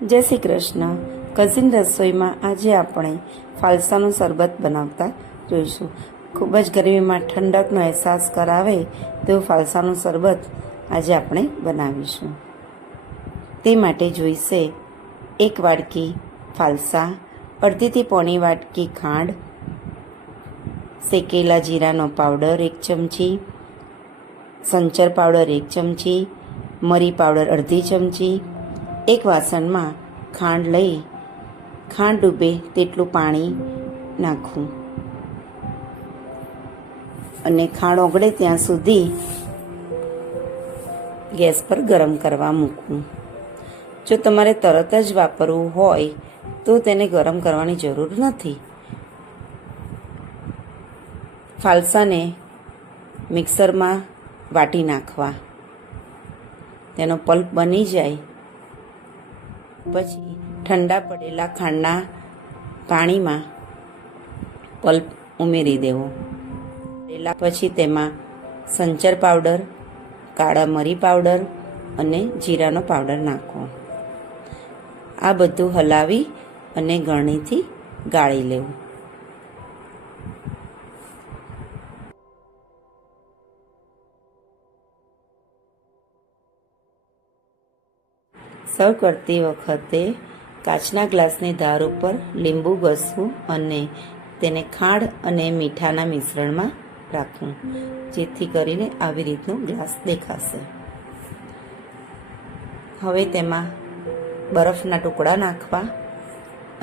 જય શ્રી કૃષ્ણ. કઝિન રસોઈમાં આજે આપણે ફાલસાનું શરબત બનાવતા જોઈશું. ખૂબ જ ગરમીમાં ઠંડકનો અહેસાસ કરાવે તેવું ફાલસાનું શરબત આજે આપણે બનાવીશું. તે માટે જોઈશે 1 વાટકી ફાલસા, અડધીથી પોણી વાટકી ખાંડ, શેકેલા જીરાનો પાવડર 1 ચમચી, સંચર પાવડર 1 ચમચી, મરી પાવડર અડધી ચમચી. એક વાસણમાં ખાંડ લઈ ખાંડ ડૂબે તેટલું પાણી નાખવું અને ખાંડ ઓગળે ત્યાં સુધી ગેસ પર ગરમ કરવા મૂકવું. જો તમારે તરત જ વાપરવું હોય તો તેને ગરમ કરવાની જરૂર નથી. ફાલસાને મિક્સરમાં વાટી નાખવા. તેનો પલ્પ બની જાય પછી ઠંડા પડેલા ખાંડના પાણીમાં પલ્પ ઉમેરી દેવો. પછી તેમાં સંચર પાવડર, કાળા મરી પાવડર અને જીરાનો પાવડર નાખવો. આ બધું હલાવી અને ગળણીથી ગાળી લેવું. સર્વ કરતી વખતે કાચના ગ્લાસની ધાર ઉપર લીંબુ ઘસવું અને તેને ખાંડ અને મીઠાના મિશ્રણમાં રાખવું, જેથી કરીને આવી રીતનો ગ્લાસ દેખાશે. હવે તેમાં બરફના ટુકડા નાખવા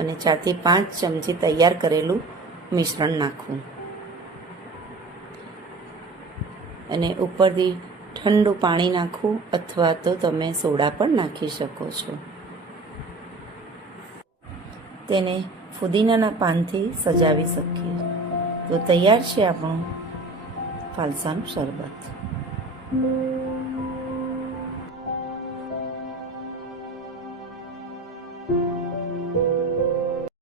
અને 4 થી 5 ચમચી તૈયાર કરેલું મિશ્રણ નાખવું અને ઉપરથી ઠંડુ પાણી નાખવું અથવા તો તમે સોડા પણ નાખી શકો છો. તેને ફુદીનાના પાનથી સજાવી શકીએ તો તૈયાર છે આપણું ફાલસાનું શરબત.